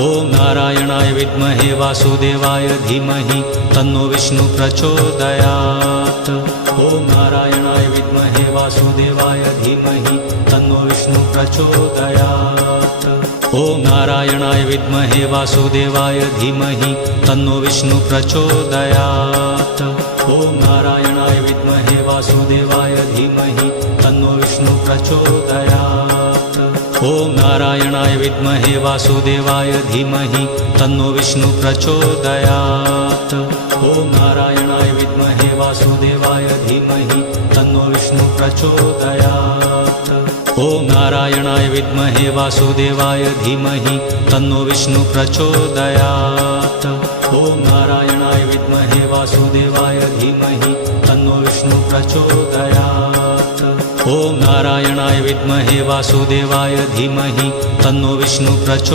ॐ नारायणाय विद्महे वासुदेवाय धीमहि तन्नो विष्णु प्रचोदयात्। ॐ नारायणाय विद्महे वासुदेवाय धीमहि तन्नो विष्णु प्रचोदयात्। ॐ नारायणाय विद्महे वासुदेवाय धीमहि तन्नो विष्णु प्रचोदयात्। ॐ नारायणाय विद्महे वासुदेवाय धीमहि तन्नो विष्णु प्रचोदयात्। ॐ नारायणाय विद्महे वासुदेवाय धीमहि तन्नो विष्णु प्रचोदयात्। ॐ नारायणाय विद्महे वासुदेवाय धीमहि तन्नो विष्णु प्रचोदयात्। ॐ नारायणाय विद्महे वासुदेवाय धीमहि तन्नो विष्णु प्रचोदयात्। ॐ नारायणाय विद्महे वासुदेवाय धीमहि तन्नो विष्णु प्रचोदयात्। ॐ नारायणाय विद्महे वासुदेवाय धीमहि तन्नो विष्णु प्रचोदयात्।